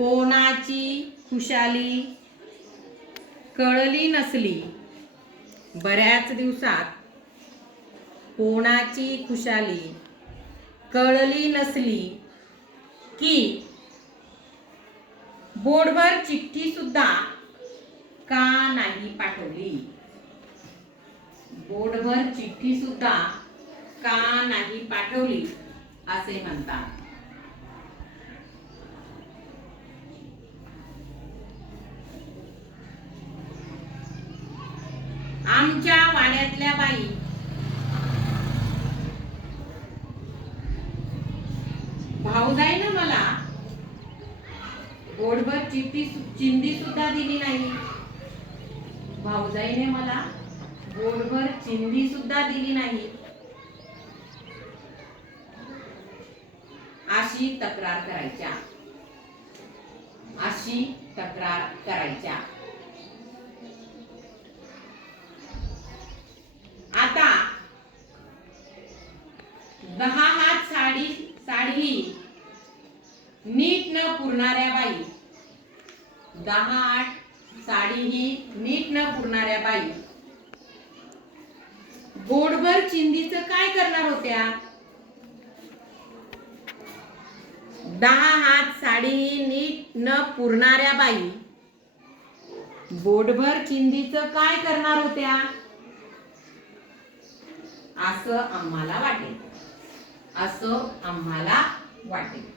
कोणाची खुशाली कळली नसली, बऱ्याच दिवसात कोणाची खुशाली कळली नसली की बोर्डवर चिठ्ठी सुद्धा का नाही पाठवली, बोर्डवर चिठ्ठी सुद्धा का नाही पाठवली असे म्हणतात. आमच्या वाड्यातल्या बाई भाऊजाईनं मला बोर्डवर चिंधी सुद्धा दिली नाही, भाऊजाईने मला बोर्डवर चिंधी सुद्धा दिली नाही अशी तक्रार करायच्या, अशी तक्रार करायच्या. आता 10 हात साडी नीट न पुरणाऱ्या बाई, 10 हात साडी ही नीट न पुरणाऱ्या बाई बोर्डवर चिंधीचं काय करणार होत्या? 10 हात साडी ही नीट न पुरणाऱ्या बाई बोर्डवर चिंधीचं काय करणार होत्या असं आम्हाला वाटेल, असं आम्हाला वाटेल.